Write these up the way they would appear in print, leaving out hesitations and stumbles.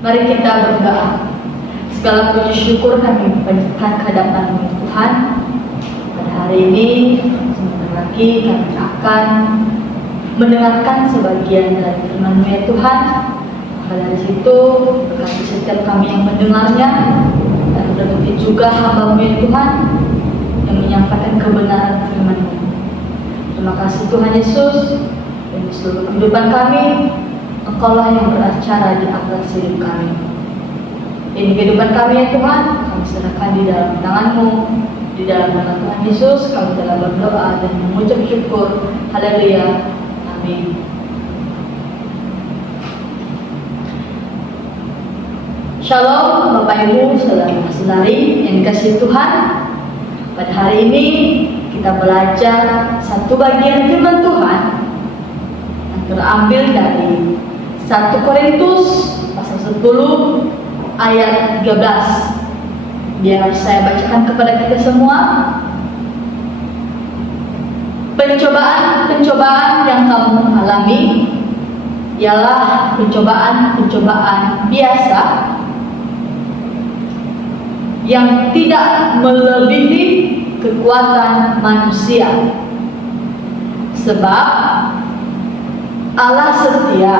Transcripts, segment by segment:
Mari kita berdoa. Segala puji syukur kami panjatkan kehadapan Tuhan. Pada hari ini, sebentar lagi kami akan mendengarkan sebagian dari firman-Mu ya Tuhan. Maka dari situ, berkati setiap kami yang mendengarnya, dan berkati juga hamba-Mu ya Tuhan, yang menyampaikan kebenaran firman-Mu. Terima kasih Tuhan Yesus, dan di seluruh kehidupan kami, Engkaulah yang beracara di atas hidup kami. Ini kehidupan kami ya Tuhan, kami serahkan di dalam tangan-Mu. Di dalam nama Tuhan Yesus, kami telah berdoa dan mengucap syukur. Haleluya. Amin. Shalom Bapak Ibu, saudara-saudari yang dikasihi Tuhan. Pada hari ini kita belajar satu bagian firman Tuhan yang terambil dari 1 Korintus pasal 10 ayat 13. Biar saya bacakan kepada kita semua. Pencobaan-pencobaan yang kamu alami ialah pencobaan-pencobaan biasa yang tidak melebihi kekuatan manusia. Sebab Allah setia,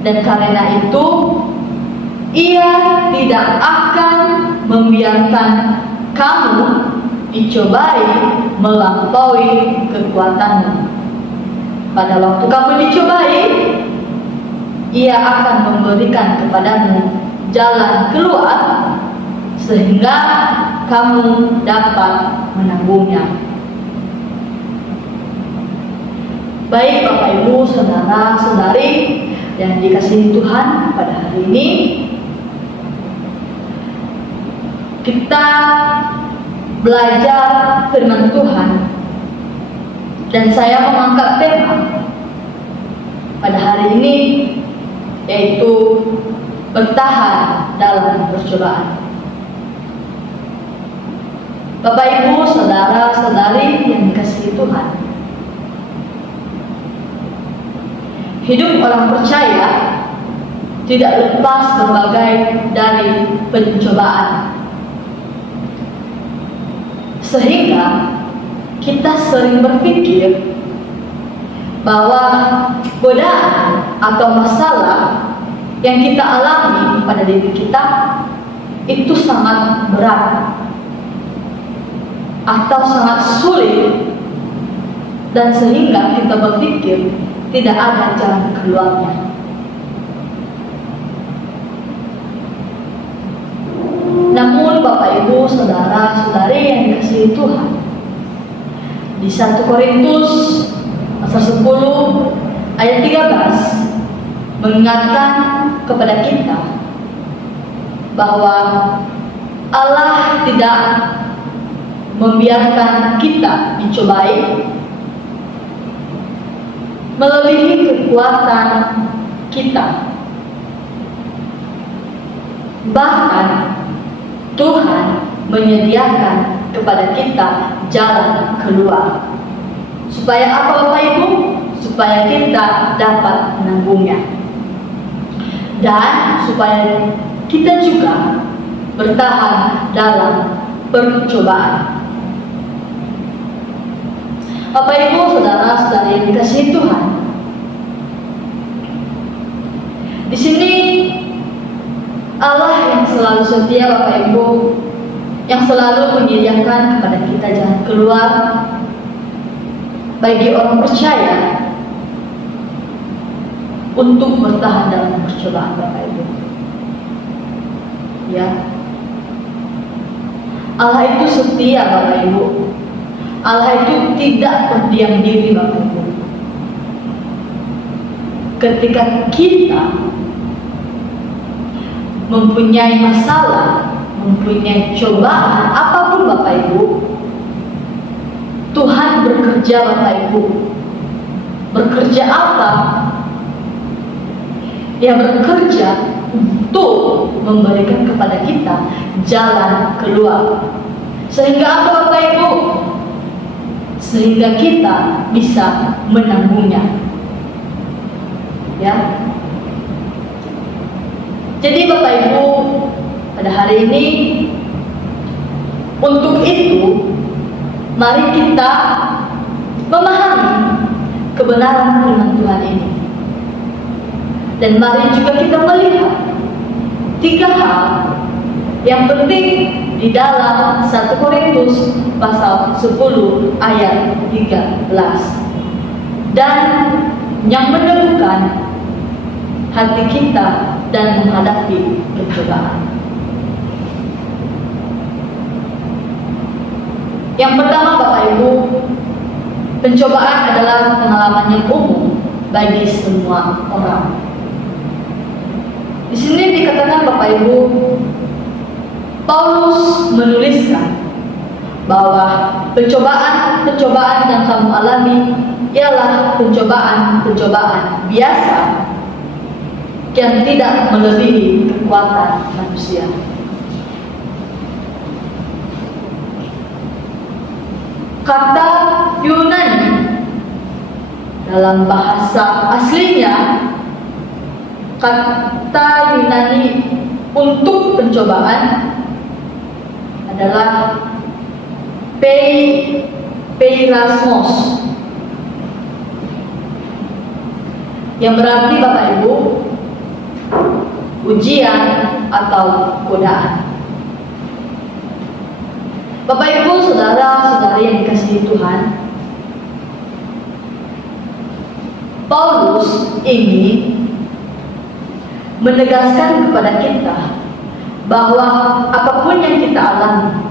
dan karena itu Ia tidak akan membiarkan kamu dicobai melampaui kekuatanmu. Pada waktu kamu dicobai, Ia akan memberikan kepadamu jalan keluar sehingga kamu dapat menanggungnya. Baik Bapak Ibu, saudara-saudari yang dikasihi Tuhan, pada hari ini kita belajar firman Tuhan, dan saya mengangkat tema pada hari ini, yaitu bertahan dalam percobaan. Bapak Ibu, saudara-saudari yang dikasihi Tuhan, hidup orang percaya tidak lepas berbagai dari pencobaan. Sehingga kita sering berpikir bahwa godaan atau masalah yang kita alami pada diri kita itu sangat berat atau sangat sulit, dan sehingga kita berpikir tidak ada jalan keluarnya. Namun Bapak Ibu, saudara-saudari yang dikasihi Tuhan, di 1 Korintus pasal 10 ayat 13 mengingatkan kepada kita bahwa Allah tidak membiarkan kita dicobai melebihi kekuatan kita. Bahkan Tuhan menyediakan kepada kita jalan keluar. Supaya apa Bapak Ibu? Supaya kita dapat menanggungnya, dan supaya kita juga bertahan dalam percobaan. Bapak Ibu, saudara-saudari yang dikasihi Tuhan, di sini Allah yang selalu setia, Bapak Ibu, yang selalu menyediakan kepada kita jalan keluar bagi orang percaya untuk bertahan dalam percobaan, Bapak Ibu. Ya, Allah itu setia, Bapak Ibu. Allah itu tidak berdiam diri, Bapak Ibu. Ketika kita mempunyai masalah, mempunyai cobaan apapun, Bapak Ibu, Tuhan bekerja, Bapak Ibu. Bekerja apa? Yang bekerja untuk memberikan kepada kita jalan keluar. Sehingga apa, Bapak Ibu? Sehingga kita bisa menanggungnya. Ya. Jadi Bapak Ibu, pada hari ini untuk itu mari kita memahami kebenaran firman Tuhan ini. Dan mari juga kita melihat 3 hal yang penting di dalam 1 Korintus pasal 10 ayat 13 dan yang meneguhkan hati kita dan menghadapi pencobaan. Yang pertama Bapak Ibu, pencobaan adalah pengalaman yang umum bagi semua orang. Di sini dikatakan Bapak Ibu, Paulus menuliskan bahwa pencobaan-pencobaan yang kamu alami ialah pencobaan-pencobaan biasa yang tidak melebihi kekuatan manusia. Kata Yunani dalam bahasa aslinya, kata Yunani untuk pencobaan adalah peirasmos, yang berarti Bapak Ibu ujian atau godaan. Bapak Ibu, saudara-saudari yang dikasihi Tuhan, Paulus ingin menegaskan kepada kita bahwa apapun yang kita alami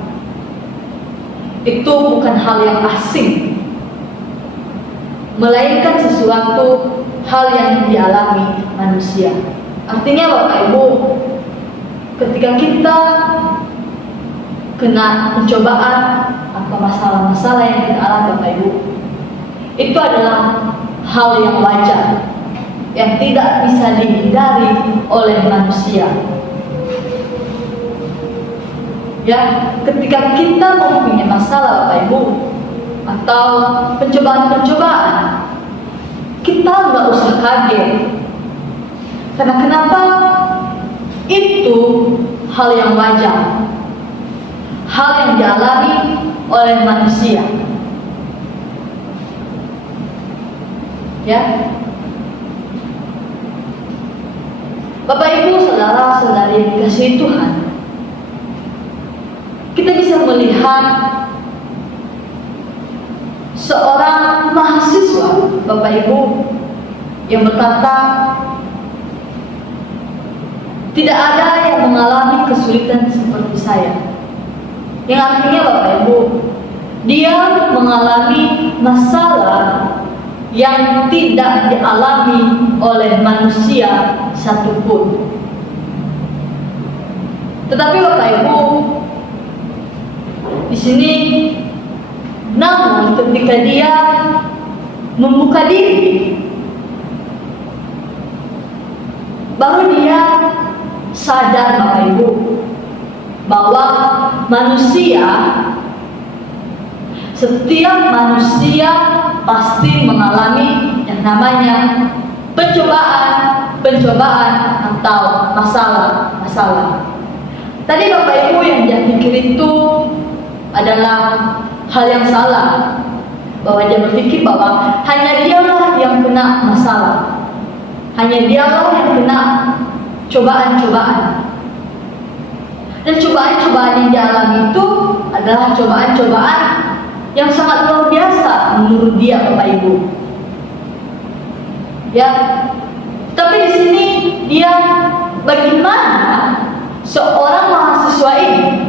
itu bukan hal yang asing, melainkan sesuatu hal yang dialami manusia. Artinya Bapak Ibu, ketika kita kena pencobaan atau masalah-masalah yang kita alami Bapak Ibu, itu adalah hal yang wajar, yang tidak bisa dihindari oleh manusia. Ya, ketika kita mempunyai masalah Bapak Ibu atau pencobaan-pencobaan, kita nggak usah kaget. Karena kenapa? Itu hal yang wajar, hal yang dialami oleh manusia. Ya, Bapak Ibu, saudara-saudari yang dikasihi Tuhan, kita bisa melihat seorang mahasiswa Bapak Ibu yang berkata, tidak ada yang mengalami kesulitan seperti saya. Yang artinya Bapak Ibu, dia mengalami masalah yang tidak dialami oleh manusia satupun. Tetapi Bapak Ibu, di sini namun ketika dia membuka diri, baru dia sadar Bapak Ibu bahwa setiap manusia pasti mengalami yang namanya pencobaan atau masalah. Tadi Bapak Ibu yang dia pikir itu adalah hal yang salah, bahwa dia berpikir bahwa hanya dialah yang kena masalah, hanya dialah yang kena cobaan-cobaan. Dan cobaan-cobaan yang dialami itu adalah cobaan-cobaan yang sangat luar biasa menurut dia Bapak Ibu. Ya, tapi di sini dia bagaimana seorang mahasiswa ini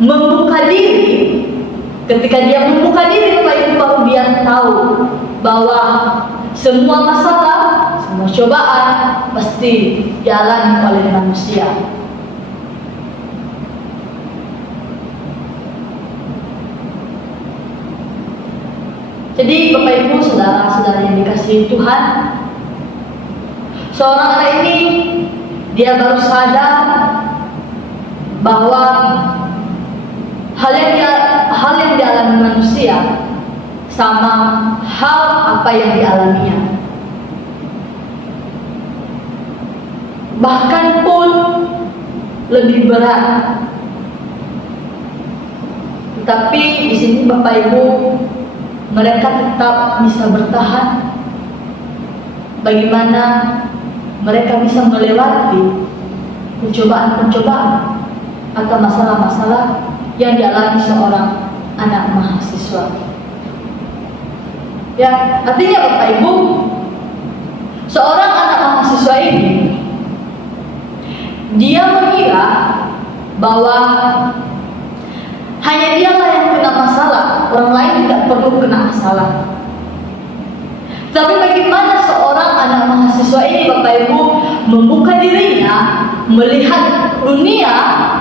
membuka diri. Ketika dia membuka diri Bapak Ibu, baru dia tahu bahwa semua masalah, semua cobaan pasti dialami oleh manusia. Jadi Bapak Ibu, saudara-saudari yang dikasihi Tuhan, seorang anak ini dia baru sadar bahwa hal yang dialami manusia sama hal apa yang dialaminya. bahkan pun lebih berat. Tetapi di sini Bapak Ibu, mereka tetap bisa bertahan. Bagaimana mereka bisa melewati pencobaan-pencobaan atau masalah-masalah yang dialami seorang anak mahasiswa. Ya, artinya Bapak Ibu, seorang anak mahasiswa ini dia mengira bahwa hanya dialah yang kena masalah, orang lain tidak perlu kena masalah. Tapi bagaimana seorang anak mahasiswa ini Bapak Ibu membuka dirinya, melihat dunia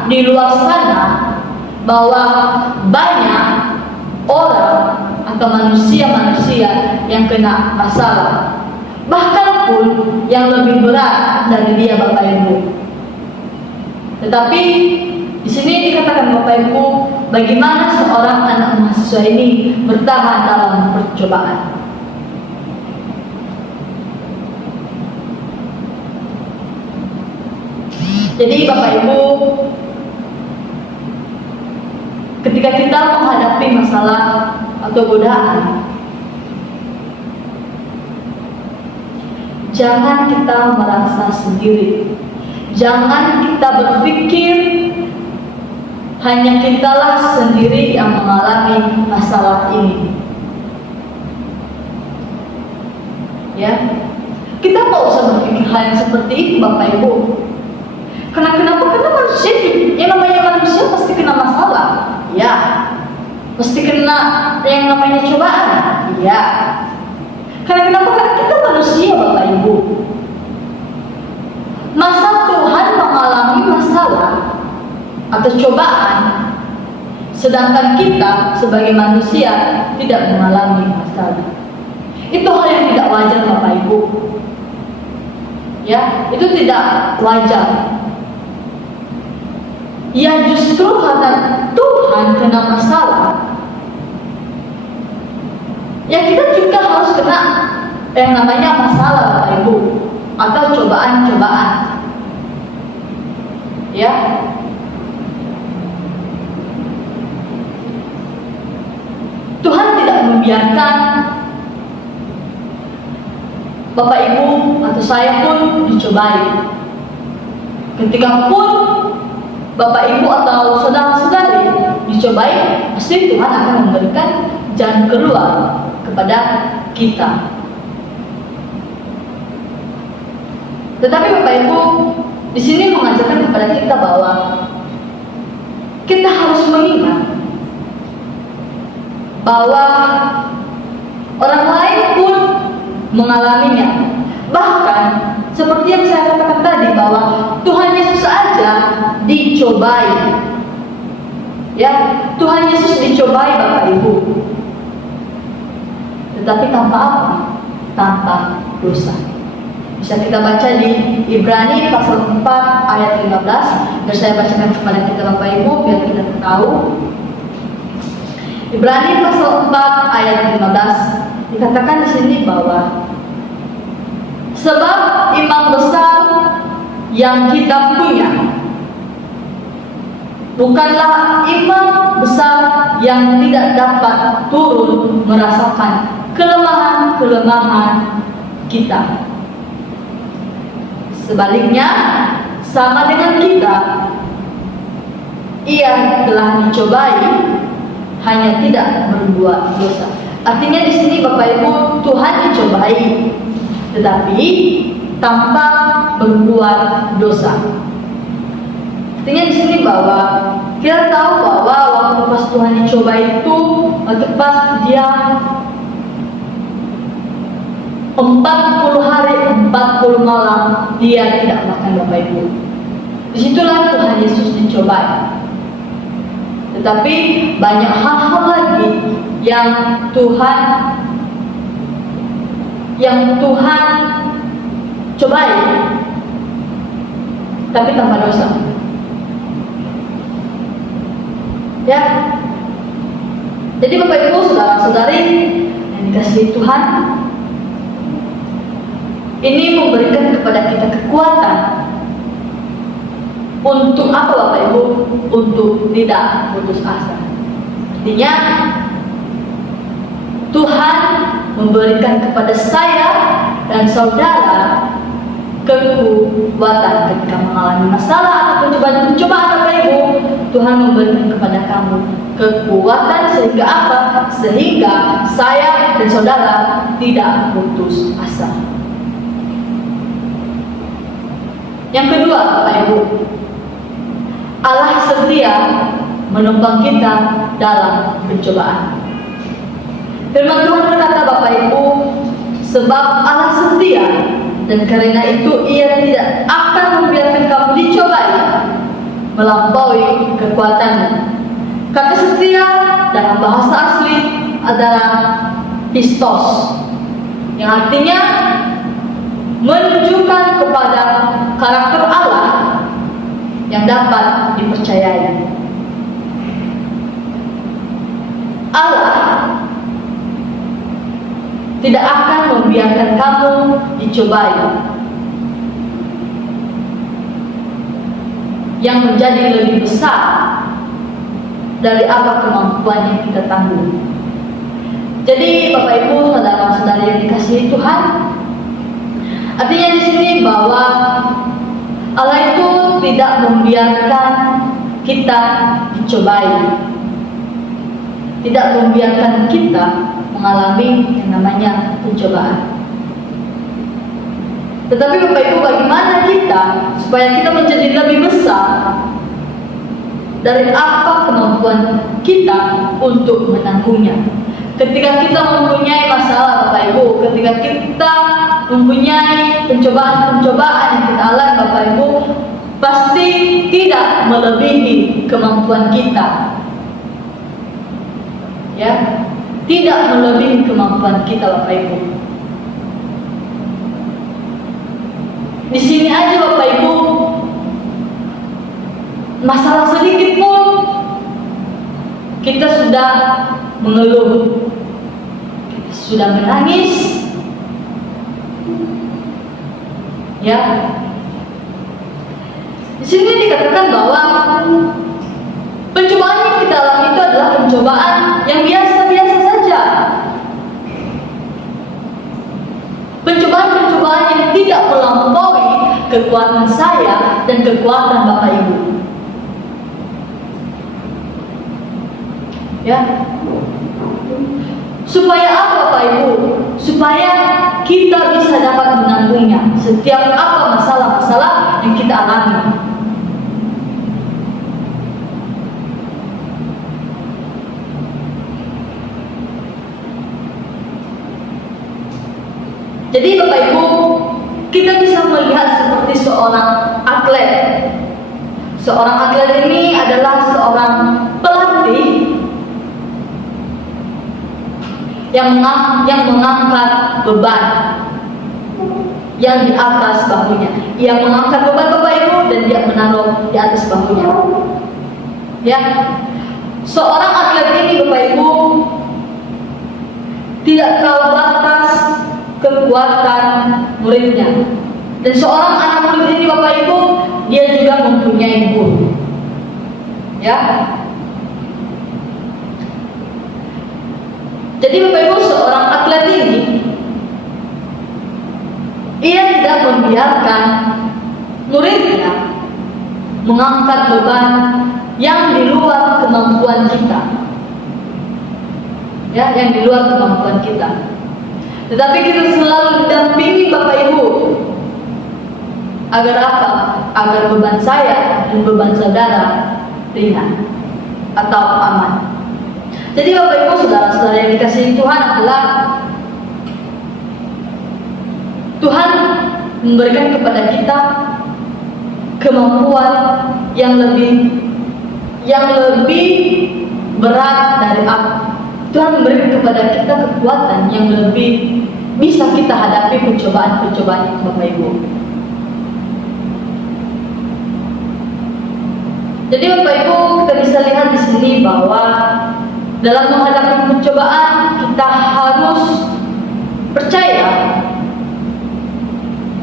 di luar sana, bahwa banyak orang atau manusia-manusia yang kena masalah, bahkan pun yang lebih berat dari dia Bapak Ibu. Tetapi di sini dikatakan Bapak Ibu, bagaimana seorang anak mahasiswa ini bertahan dalam percobaan. Jadi Bapak Ibu, ketika kita menghadapi masalah atau godaan, jangan kita merasa sendiri. Jangan kita berpikir hanya kitalah sendiri yang mengalami masalah ini. Ya, kita nggak usah berpikir hal yang seperti itu Bapak Ibu. Kenapa? Karena manusia, yang namanya manusia pasti kena masalah. Ya, pasti kena yang namanya cobaan. Ya. Karena kita manusia Bapak Ibu. Masa Tuhan mengalami masalah atau cobaan, sedangkan kita sebagai manusia tidak mengalami masalah. Itu hal yang tidak wajar Bapak Ibu. Ya, itu tidak wajar. Ya, justru karena Tuhan kena masalah, ya kita juga harus kena yang namanya masalah Bapak Ibu, atau cobaan-cobaan. Ya, Tuhan tidak membiarkan Bapak Ibu atau saya pun dicobai. Ketika pun Bapak Ibu atau saudara-saudari dicobai, pasti Tuhan akan memberikan jalan keluar kepada kita. Tetapi Bapak Ibu di sini mengajarkan kepada kita bahwa kita harus mengingat bahwa orang lain pun mengalaminya. Bahkan seperti yang saya katakan tadi, bahwa Tuhan Yesus saja dicobai. Ya, Tuhan Yesus dicobai Bapak Ibu. Tetapi tanpa apa? Tanpa dosa. Bisa kita baca di Ibrani pasal 4 ayat 15. Dan saya bacakan kepada kita Bapak Ibu biar kita tahu. Ibrani pasal 4 ayat 15 dikatakan di sini bahwa sebab imam besar yang kita punya bukanlah imam besar yang tidak dapat turun merasakan kelemahan-kelemahan kita. Sebaliknya, sama dengan kita, ia telah dicobai, hanya tidak berbuat dosa. Artinya di sini Bapak Ibu, Tuhan dicobai, tetapi tanpa berbuat dosa. Artinya di sini bahwa kita tahu bahwa waktu pas Tuhan dicoba itu, waktu pas dia 40 hari 40 malam dia tidak makan Bapak Ibu. Disitulah Tuhan Yesus dicobai. Tetapi banyak hal-hal lagi yang Tuhan cobai, tapi tanpa dosa. Ya. Jadi Bapak Ibu, saudara-saudari yang dikasihi Tuhan, ini memberikan kepada kita kekuatan Untuk apa Bapak Ibu? Untuk tidak putus asa. Artinya Tuhan memberikan kepada saya dan saudara kekuatan ketika mengalami masalah atau pencobaan Bapak Ibu. Tuhan memberikan kepada kamu kekuatan sehingga apa? Sehingga saya dan saudara tidak putus asa. Yang kedua Bapak Ibu, Allah setia menumpang kita dalam pencobaan. Firman Tuhan berkata Bapak Ibu, sebab Allah setia dan karena itu Ia tidak akan membiarkan kamu dicobai melampaui kekuatanmu. Kata setia dalam bahasa asli adalah pistos, yang artinya menunjukkan kepada karakter Allah yang dapat dipercayai. Allah tidak akan membiarkan kamu dicobai yang menjadi lebih besar dari apa kemampuan yang kita tanggung. Jadi Bapak Ibu, saudara-saudari yang dikasihi Tuhan, artinya di sini bahwa Allah itu tidak membiarkan kita dicobai, tidak membiarkan kita mengalami yang namanya pencobaan. Tetapi Bapak Ibu, bagaimana kita supaya kita menjadi lebih besar dari apa kemampuan kita untuk menanggungnya? Ketika kita mempunyai masalah Bapak Ibu, ketika kita mempunyai pencobaan-pencobaan yang kita alami Bapak Ibu, pasti tidak melebihi kemampuan kita. Ya, tidak melebihi kemampuan kita Bapak Ibu. Di sini aja Bapak Ibu, masalah sedikit pun kita sudah mengeluh, kita sudah menangis. Ya, di sini dikatakan bahwa pencobaan yang kita alami itu adalah pencobaan yang biasa-biasa saja. Pencobaan-pencobaan yang tidak melampaui kekuatan saya dan kekuatan Bapak Ibu. Ya. Supaya apa Bapak Ibu? Supaya kita bisa dapat menanggungnya setiap apa masalah-masalah yang kita alami. Jadi Bapak Ibu, kita bisa melihat seperti seorang atlet. Seorang atlet ini adalah seorang pelatih yang mengangkat beban yang di atas bahunya. Ia mengangkat beban Bapak Ibu dan dia menaruh di atas bahunya. Ya, seorang atlet ini Bapak Ibu tidak tahu batas kekuatan muridnya. Dan seorang anak murid ini Bapak Ibu, dia juga mempunyai guru. Ya. Jadi Bapak Ibu, seorang atlet ini ia tidak membiarkan muridnya mengangkat beban yang di luar kemampuan kita. Ya, yang di luar kemampuan kita. Tetapi kita selalu didampingi Bapak Ibu. Agar apa? Agar beban saya dan beban saudara ringan atau aman. Jadi Bapak Ibu, saudara-saudara yang dikasihi Tuhan, adalah Tuhan memberikan kepada kita kemampuan yang lebih berat dari apa. Tuhan memberikan kepada kita kekuatan yang lebih bisa kita hadapi pencobaan-pencobaan itu Bapak Ibu. Jadi Bapak Ibu, kita bisa lihat di sini bahwa dalam menghadapi pencobaan kita harus percaya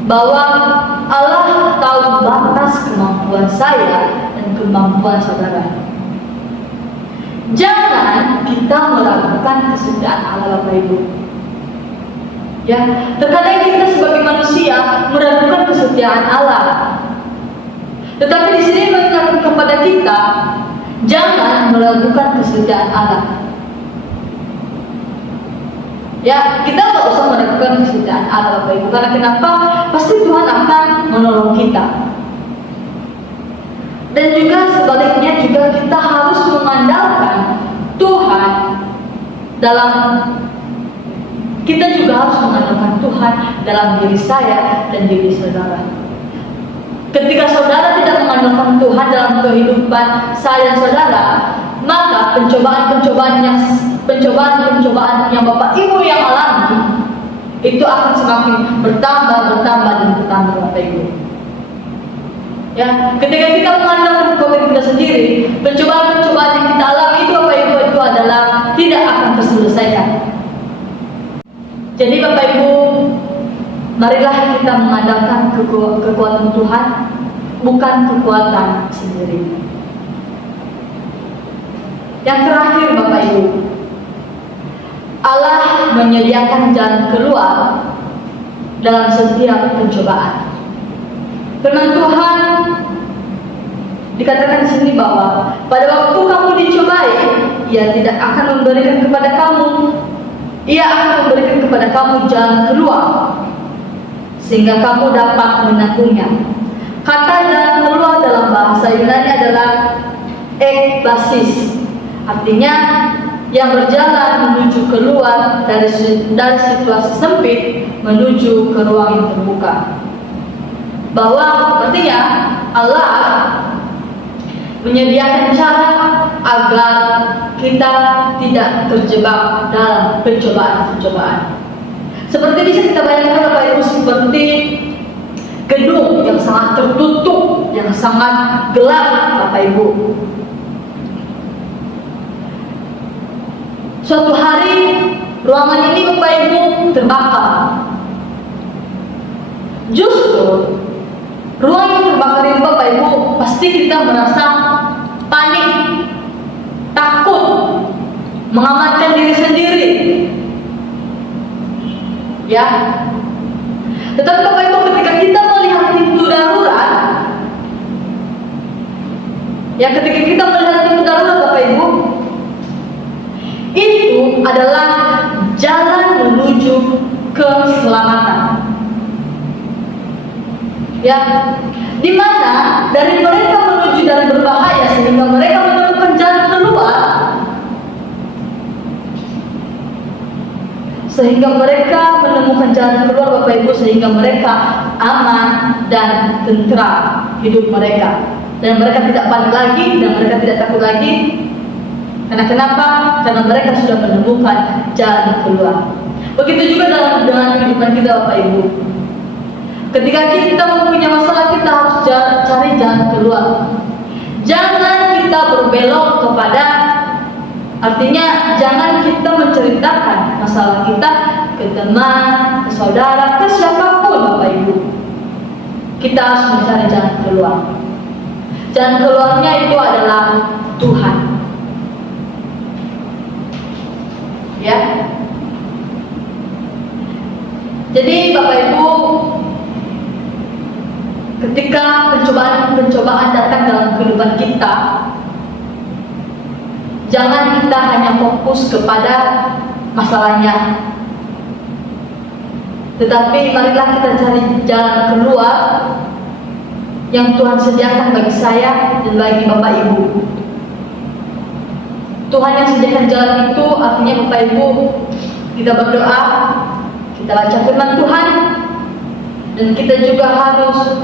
bahwa Allah tahu batas kemampuan saya dan kemampuan saudara. Jangan kita meragukan kesetiaan Allah, Bapak Ibu. Ya, terkadang kita sebagai manusia meragukan kesetiaan Allah. Tetapi di sini mengingatkan kepada kita, jangan meragukan kesetiaan Allah. Ya, kita nggak usah meragukan kesetiaan Allah, Bapak Ibu. Karena kenapa? Pasti Tuhan akan menolong kita. Dan juga sebaliknya juga kita harus mengandalkan Tuhan dalam, kita juga harus mengandalkan Tuhan dalam diri saya dan diri saudara. Ketika saudara tidak mengandalkan Tuhan dalam kehidupan saya dan saudara, maka pencobaan yang Bapak Ibu yang alami itu akan semakin bertambah dan bertambah, Bapak Ibu. Ya, ketika kita mengandalkan kepada kita sendiri, pencobaan yang kita alami itu, Bapak Ibu, itu adalah tidak akan terselesaikan. Jadi Bapak Ibu, marilah kita mengandalkan kekuatan Tuhan, bukan kekuatan sendiri. Yang terakhir, Bapak Ibu, Allah menyediakan jalan keluar dalam setiap pencobaan. Firman Tuhan dikatakan di sini bahwa pada waktu kamu dicobai, Ia tidak akan memberikan kepada kamu, Ia akan memberikan kepada kamu jalan keluar sehingga kamu dapat menanggungnya. Kata jalan keluar dalam bahasa Yunani adalah ekbasis, artinya yang berjalan menuju keluar dari situasi sempit menuju ke ruang yang terbuka. Bahwa artinya Allah menyediakan cara agar kita tidak terjebak dalam pencobaan-pencobaan. Seperti bisa kita bayangkan, Bapak Ibu, seperti gedung yang sangat tertutup, yang sangat gelap, Bapak Ibu. Suatu hari ruangan ini, Bapak Ibu, terbakar. Justru ruang yang terbakar ini, Bapak Ibu, pasti kita merasa panik, takut, mengamankan diri sendiri. Ya. Tetapi Bapak Ibu, ketika kita melihat pintu darurat, ketika kita melihat pintu darurat, Bapak Ibu, itu adalah jalan menuju keselamatan. Ya, di mana dari mereka menuju jalan berbahaya sehingga mereka menemukan jalan keluar, Bapak Ibu, sehingga mereka aman dan tentram hidup mereka, dan mereka tidak panik lagi dan mereka tidak takut lagi. Karena kenapa? Karena mereka sudah menemukan jalan keluar. Begitu juga dengan kehidupan kita, Bapak Ibu. Ketika kita mempunyai masalah, kita harus cari jalan keluar. Jangan kita berbelok kepada, artinya jangan kita menceritakan masalah kita ke teman, ke saudara, ke siapapun, Bapak Ibu. Kita harus mencari jalan keluar. Jalan keluarnya itu adalah Tuhan. Ya. Jadi Bapak Ibu, ketika pencobaan datang dalam kehidupan kita, jangan kita hanya fokus kepada masalahnya, tetapi marilah kita cari jalan keluar yang Tuhan sediakan bagi saya dan bagi Bapak Ibu. Tuhan yang sediakan jalan itu, artinya Bapak Ibu, kita berdoa, kita baca firman Tuhan, dan kita juga harus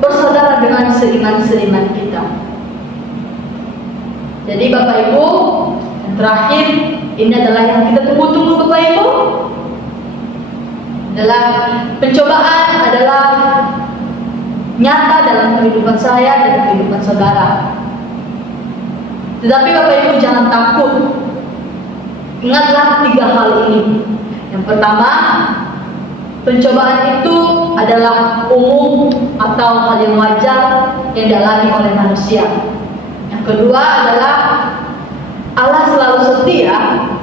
bersaudara dengan seiman kita. Jadi Bapak Ibu, yang terakhir, ini adalah yang kita tunggu-tunggu, Bapak Ibu, adalah pencobaan adalah nyata dalam kehidupan saya dan kehidupan saudara. Tetapi Bapak Ibu jangan takut. Ingatlah 3 hal ini. Yang pertama, pencobaan itu adalah umum atau hal yang wajar yang dialami oleh manusia. Yang kedua adalah Allah selalu setia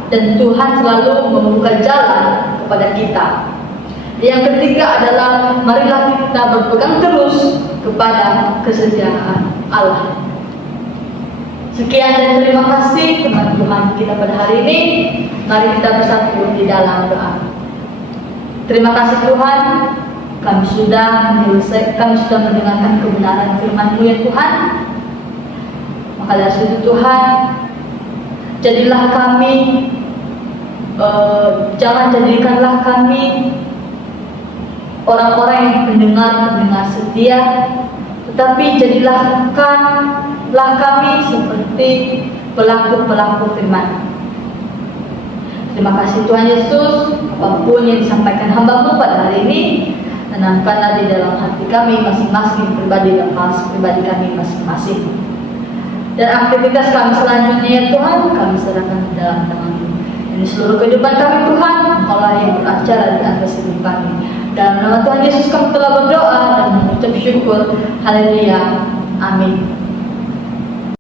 dan Tuhan selalu membuka jalan kepada kita. Yang ketiga adalah marilah kita berpegang terus kepada kesetiaan Allah. Sekian dan terima kasih teman-teman kita pada hari ini. Mari kita bersatu di dalam doa. Terima kasih Tuhan, kami sudah mendengarkan kebenaran firman-Mu ya Tuhan. Maka dari situ Tuhan, jadilah kami, jadikanlah kami orang-orang yang pendengar setia, tetapi jadilah kami seperti pelaku-pelaku firman. Terima kasih Tuhan Yesus, apapun yang disampaikan hamba-Mu pada hari ini, tanamkanlah di dalam hati kami masing-masing pribadi dan pribadi kami masing-masing. Dan aktivitas kami selanjutnya ya Tuhan, kami serahkan ke dalam tangan-Mu. Ini seluruh kehidupan kami Tuhan, Engkau-lah yang beracara di atas hidup kami. Dalam nama Tuhan Yesus kami telah berdoa dan mengucap syukur. Haleluya. Amin.